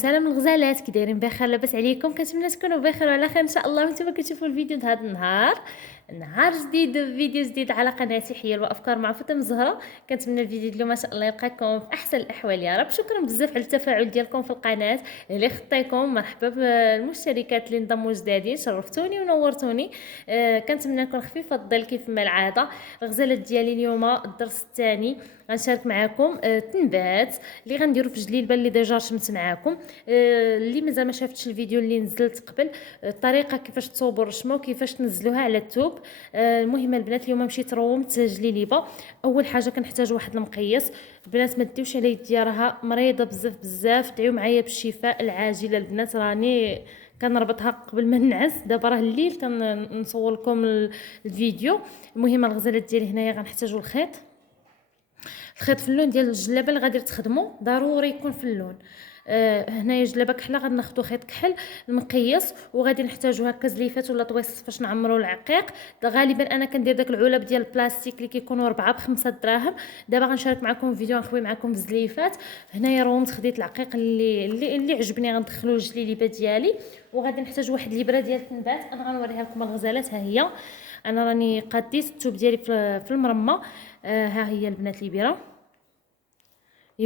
سلام الغزالات، كي دايرين بخير؟ لاباس عليكم؟ كنتمنى تكونوا بخير وعلى خير ان شاء الله. وانتم كتشوفوا الفيديو د هذا نهار جديد، فيديو جديد على قناتي حيل وافكار مع فاطمه زهره. كنتمنى الفيديو اليوم ما شاء الله يلقاكم في احسن الاحوال يا رب. شكرا بزاف على التفاعل ديالكم في القناه اللي خطيكم. مرحبا بالمشتركات اللي انضموا جدادين، شرفتوني ونورتوني. كنتمنى نكون خفيفه الظل كيف ما العاده. الغزالات ديالي اليوم الدرس الثاني غنشارك معكم تنبات اللي غنديرو في جليلبه اللي ديجا رسمت معكم. اللي مازال ما شافتش الفيديو اللي نزلت قبل، الطريقه كيفاش تصوبوا الرشمه وكيفاش تنزلوها على الثوب. المهم البنات اليوم مشيت رومت جليلبه. اول حاجه كنحتاج واحد المقياس. البنات ما ديوش على يدي، راها مريضه بزاف بزاف، دعيو معايا بالشفاء العاجل البنات. راني كنربطها قبل ما ننعس، دابا راه الليل كنصور لكم الفيديو. المهم الغزالات ديالي هنايا غنحتاجوا الخيط في اللون ديال الجلابه اللي غادي تخدموا، ضروري يكون في اللون. هنايا جلابه كحله غناخذوا خيط كحل المقياس، وغادي نحتاجوا هكا زليفات ولا طويص فاش نعمروا العقيق. غالبا انا كندير داك العلب ديال البلاستيك اللي كيكونوا 4 ب5 دراهم. دابا غنشارك معكم فيديو نخوي معكم في الزليفات. هنايا رومت خديت العقيق اللي عجبني، غندخلوا الجليبه ديالي. وغادي نحتاج واحد الابره ديال التنبات، انا غنوريها لكم الغزالات. ها هي، انا راني قاديت الثوب ديالي في المرمى. ها هي البنات الابره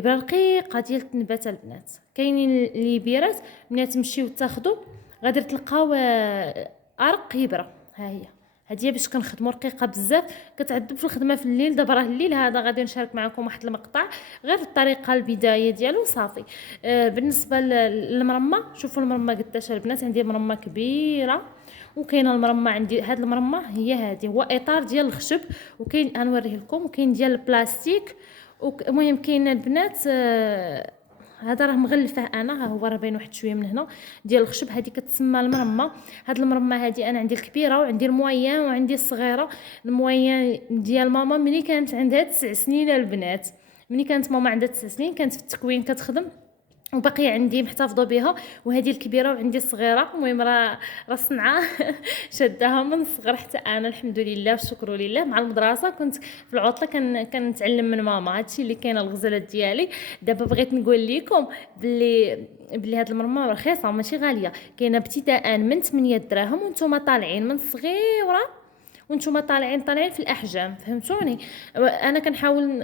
رقيقه ديال التنبات البنات. كاينين الابيرات ملي تمشيو تاخذوا غادي تلقاو ارق ابره. ها هي هادي باش كنخدموا رقيقه بزاف، كتعذب في الخدمه في الليل. دابا راه الليل هذا غادي نشارك معكم واحد المقطع غير الطريقه البدايه ديالو صافي. بالنسبه للمرمى، شوفوا المرمى قداش البنات. عندي مرمى كبيره، وكاينه المرمى عندي هاد المرمى هي هادي، هو اطار ديال الخشب، وكاين غنوريه لكم، وكاين ديال البلاستيك. المهم كاين البنات هذا راه مغلفه انا، ها هو راه باين واحد شويه من هنا ديال الخشب. هذه كتسمى المرمى. هاد المرمى هذه انا عندي الكبيره وعندي المويان وعندي الصغيره. المويان ديال ماما ملي كانت عندها 9 سنين البنات، ملي كانت ماما عندها 9 سنين كانت في التكوين كتخدم، وباقي عندي محتفظه بها. وهذه الكبيره وعندي الصغيره. المهم راه صنعه شدها من الصغر حتى انا، الحمد لله والشكر لله. مع المدرسه كنت في العطله كنتعلم من ماما. هادشي اللي كاين الغزالات ديالي. دابا بغيت نقول لكم بلي هاد المرمى رخيصه ماشي غاليه، كاينه ابتداء من 8 دراهم، وانتم طالعين من صغيره وانتم طالعين في الاحجام، فهمتوني؟ انا كنحاول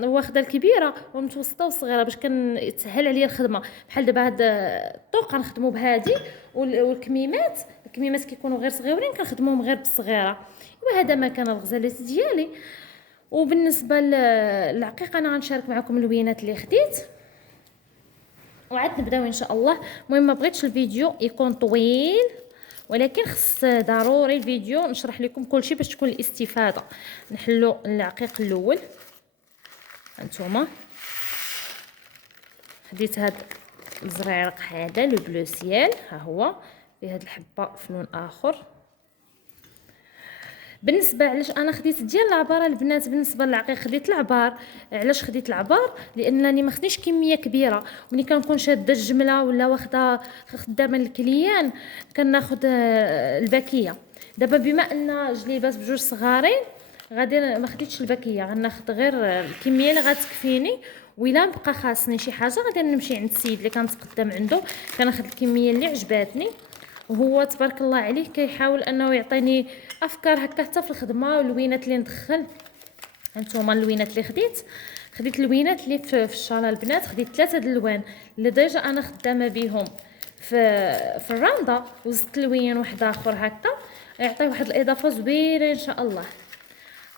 واخده الكبيره والمتوسطه والصغيره باش كنسهل عليا الخدمه. بحال دابا هاد الطوق كنخدموا بهادي، والكميمات كيكونوا غير صغيورين كنخدموهم غير بالصغيره. وهذا ما كان الغزالات ديالي. وبالنسبه للعقيقه انا غنشارك معكم اللوينات اللي خديت، وعاد نبداو ان شاء الله. المهم ما بغيتش الفيديو يكون طويل، ولكن خص ضروري الفيديو نشرح لكم كل شيء باش تكون الاستفاده. نحلوا العقيق الاول. هانتوما خديت هاد الزريرق هذا لو بلو سيال، ها هو فيه هاد الحبه في لون اخر. بالنسبه علاش انا خديت ديال العبار البنات، بالنسبه للعقيق خديت العبار. علاش خديت العبار؟ لانني ما خديتش كميه كبيره. ملي كنكون شاده الجمله ولا واخده خدامه الكليان كناخذ الباكيه. دابا بما ان جليبات بجوج صغارين غادي ما خديتش الباكيه، غناخذ غير الكميه اللي غتكفيني. وإلا بقى خاصني شي حاجه غادي نمشي عند السيد اللي كنتقدم عنده، كناخذ الكميه اللي عجباتني. وهو تبارك الله عليه كيحاول انه يعطيني افكار هكا حتى في الخدمه واللوينات اللي ندخل. هانتوما اللوينات اللي خديت اللوينات اللي في الشاله البنات. خديت 3 د الالوان اللي ديجا انا خدامه بهم في الراندا، وزدت لوين واحد اخر هكا يعطي واحد الاضافه زوينه ان شاء الله.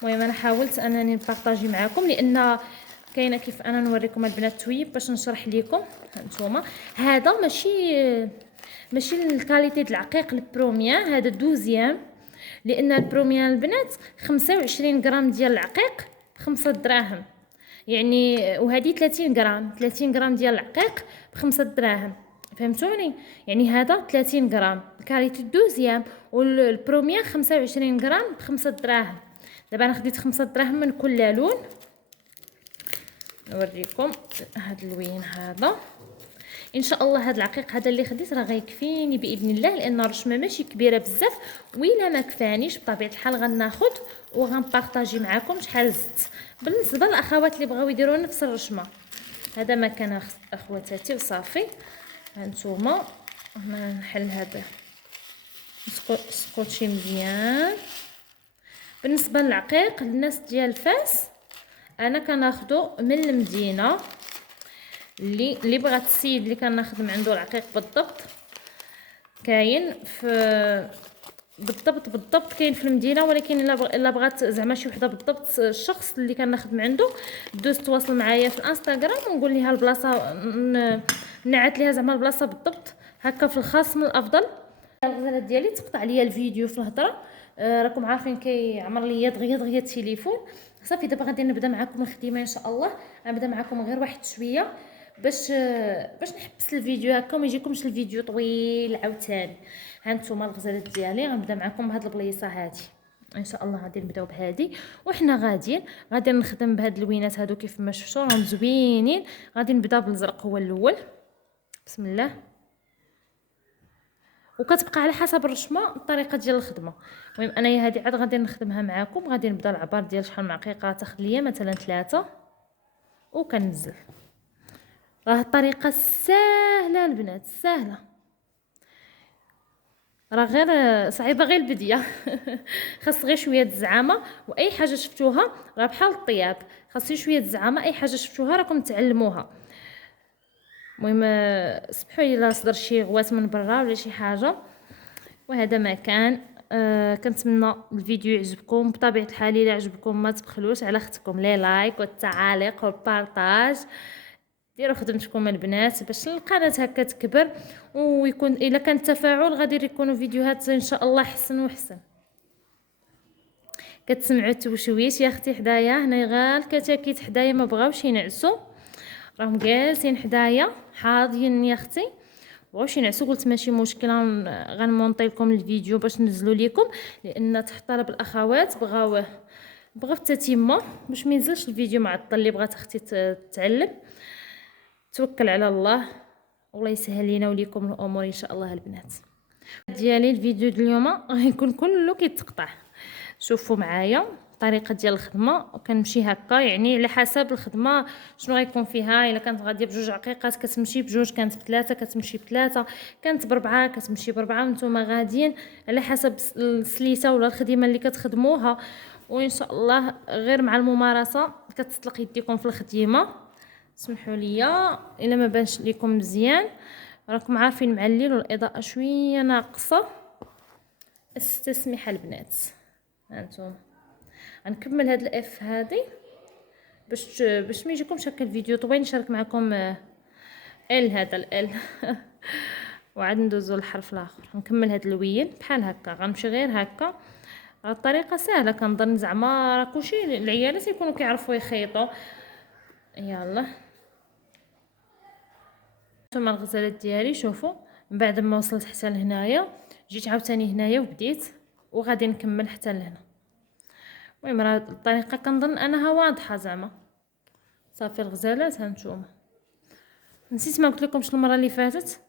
المهم انا حاولت انني نبارطاجي معكم، لان كاينه كيف انا نوريكم البنات تويب باش نشرح لكم. هانتوما هذا ماشي الكاليتي د العقيق البروميان، هذا دوزيام. لان البروميان البنات 25 غرام ديال العقيق ب5 دراهم يعني، وهذه 30 غرام ديال العقيق ب5 دراهم، فهمتوني؟ يعني هذا 30 غرام الكاليتي دوزيام، والبروميان 25 غرام ب5 دراهم. دابا انا خديت 5 دراهم من كل لون. نوريكم هذا اللوين هذا ان شاء الله. هذا العقيق هذا اللي خديت راه غيكفيني باذن الله، لان الرشمه ماشي كبيره بزاف. وإلا ما كفانيش بطبيعه الحال غناخذ وغنبارطاجي معكم شحال زدت. بالنسبه للاخوات اللي بغاو يديروا نفس الرشمه، هذا ما كان اخواتاتي وصافي. هانتوما هنا نحل هذا سكوتشي مزيان. بالنسبه للعقيق الناس ديال فاس انا كناخذو من المدينه، اللي بغات السيد اللي كنخدم عنده العقيق بالضبط كاين في بالضبط كاين في المدينه، ولكن الا بغات زعما شي وحده بالضبط الشخص اللي كنخدم عنده دوز تواصل معايا في الانستغرام ونقول ليها البلاصه، نعت ليها زعما البلاصه بالضبط هكا في الخاص من الافضل. الغزاله ديالي تقطع ليا الفيديو في الهضره، راكم عارفين كيعمر ليا دغيا التليفون. صافي دابا غادي نبدا معكم الخدمه ان شاء الله. غنبدا معكم غير واحد شويه باش نحبس الفيديو هكا وما يجيكمش الفيديو طويل عاوتاني. هانتوما الغزالات ديالي غنبدا معكم بهاد البليصه هادي ان شاء الله. غادي نبداو بهادي وحنا غادي نخدم بهاد اللوينات هادو كيف ما شفتوا راهم زوينين. غادي نبدا بالازرق هو الاول، بسم الله. وكتبقى على حسب الرشمه الطريقه ديال الخدمه. المهم انايا هذه عاد غادي نخدمها معكم. غادي نبدا العبار ديال شحال من عقيقه تاخذ ليا مثلا 3 وكنزل. راه الطريقه ساهله البنات، ساهله، راه غير صعيبه غير البديه. خاص غير شويه الزعامه، واي حاجه شفتوها راه بحال الطياب، خاص شويه الزعامه. اي حاجه شفتوها راكم تعلموها. المهم سمحوا لي لا صدر شي غوات من برا ولا شي حاجه. وهذا ما كان. كنتمنى الفيديو يعجبكم. بطبيعه الحال الا عجبكم ما تبخلوش على اختكم لي لايك والتعاليق والبارطاج. ديروا خدمتكم البنات باش القناه هكا تكبر، ويكون الا كان تفاعل غادي يكونوا فيديوهات ان شاء الله حسن وحسن. كتسمعوا التوشويش يا اختي حدايا هنا غير الكتاكيت حدايا ما بغاوش ينعسوا، راهم جالسين حدايا حاضيين يا اختي. بغاوش ينعسوا قلت ماشي مشكل غنمونطي لكم الفيديو باش ننزلوا لكم، لان تحت طلب الاخوات بغاو التتمه باش ما ينزلش الفيديو معطل. اللي بغات اختي تتعلم توكل على الله والله يسهل لينا وليكم الامور ان شاء الله. البنات ديالي الفيديو ديال اليوم غيكون كله كيتقطع. شوفوا معايا الطريقه ديال الخدمه وكنمشي هكا، يعني على حسب الخدمه شنو غيكون فيها. الا كانت غاديه بجوج عقيقات كتمشي بجوج، كانت بثلاثه كتمشي بثلاثه، كانت بربعه كتمشي بربعه. نتوما غاديين على حسب السليسه ولا الخدمه اللي كتخدموها، وان شاء الله غير مع الممارسه كتطلق يديكم في الخدمه. سمحوا لي الا ما بانش لكم مزيان، راكم عارفين مع الليل والاضاءه شويه ناقصه، استسمح البنات. هانتوما غنكمل هاد الاف هادي باش ما يجيكمش هكا الفيديو طويل. نشارك معكم ال هذا ال وعاد ندوزو للحرف الاخر. نكمل هاد اللوين بحال هكا، غنمشي غير هكا. الطريقه سهله كنظن، زعما راه كلشي العيالات يكونوا كيعرفوا يخيطوا. يلا نتوما الغزالات ديالي شوفوا من بعد ما وصلت حتى لهنايا جيت عاوتاني هنايا وبديت وغادي نكمل حتى لهنا. المهم راه الطريقه كنظن انها واضحه زعما. صافي الغزالات هانتوما. نسيت ما قلت لكمش المره اللي فاتت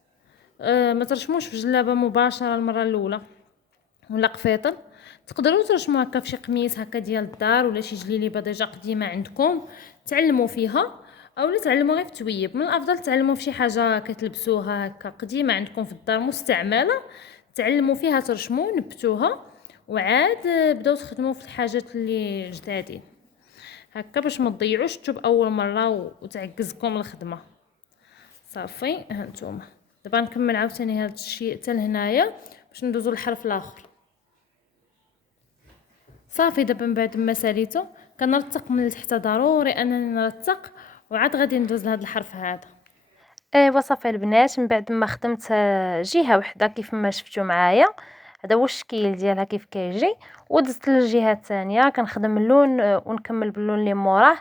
ما ترشموش في جلابه مباشره المره الاولى ولا قفيطن. تقدروا ترشموا هكا في شي قميص هكا ديال الدار ولا شي جليليبه ديجا قديمه عندكم تعلموا فيها، اولا تعلموا غير في تويب. من الافضل تعلموا في شي حاجه كتلبسوها هكا قديمه عندكم في الدار مستعمله، تعلموا فيها ترشموا نبتوها وعاد بداو تخدموا في الحاجات اللي جدادين هكا باش ما تضيعوش التوب اول مره وتعكزكم الخدمه. صافي هانتوما دابا نكمل عاوتاني هذا الشيء حتى لهنايا باش ندوزو للحرف الاخر. صافي دابا من بعد ما ساليتو كنرتق من التحت، ضروري انني نرتق وعاد غادي ندوز لهذا الحرف هذا. ايوا صافي البنات من بعد ما خدمت جهه وحده كيف ما شفتوا معايا، هذا هو الشكل ديالها كيف كيجي، ودزت للجهه الثانيه كنخدم اللون ونكمل باللون اللي موراه.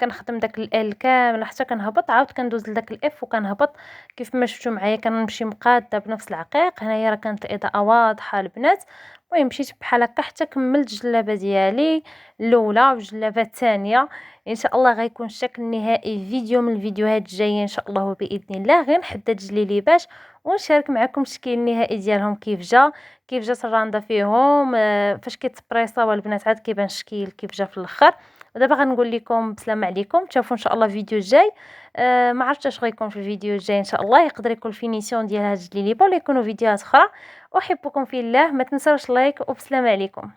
كنخدم داك ال كامل حتى كنهبط، عاود كندوز لداك الاف وكنهبط كيف ما شفتوا معايا. كنمشي مقاده بنفس العقيق. هنايا راه كانت الاضاءه واضحه البنات. المهم مشيت بحال هكا حتى كملت الجلابه ديالي الاولى والجلابه الثانيه. ان شاء الله غيكون الشكل النهائي فيديو من الفيديوهات الجايه ان شاء الله باذن الله. غير نحدد جليليبات ونشارك معكم الشكل النهائي ديالهم كيف جات الرانده فيهم. فاش كيتبريصاو البنات عاد كيبان الشكل كيف جا في الاخر. ودابا غنقول لكم بسلامة عليكم، تشوفوا ان شاء الله الفيديو الجاي. ما عرفتش اش غيكون في الفيديو الجاي ان شاء الله، يقدر يكون فينيسيون ديال هاد الجليبه ولا يكونوا فيديوهات اخرى. احبكم في الله، ما تنساوش لايك، وبسلامة عليكم.